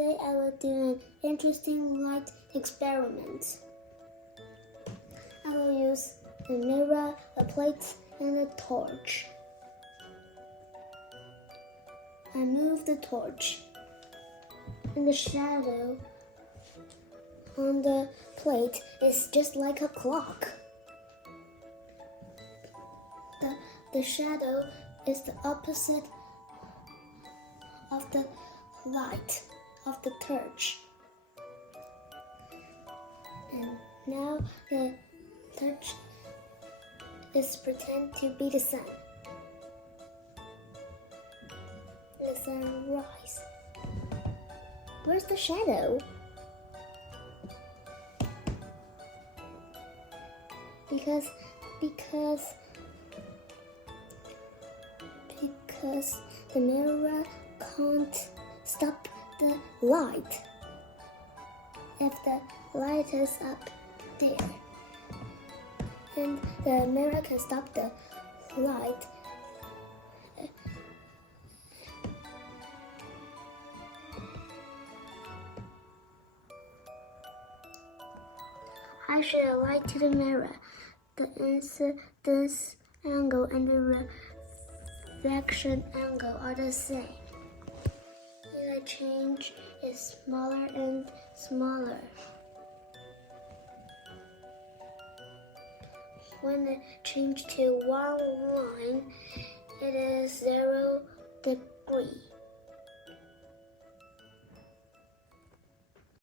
Today I will do an interesting light experiment. I will use a mirror, a plate, and a torch. I move the torch, and the shadow on the plate is just like a clock. The shadow is the opposite of the light of the torch. And now the torch is pretend to be the sun. The sun rise. Where's the shadow? Because the mirror can't stop the light. If the light is up there, and the mirror can stop the light, I should a light to the mirror. The incidence angle and the reflection angle are the same. The change is smaller and smaller. When it changes to one line, it is 0 degree.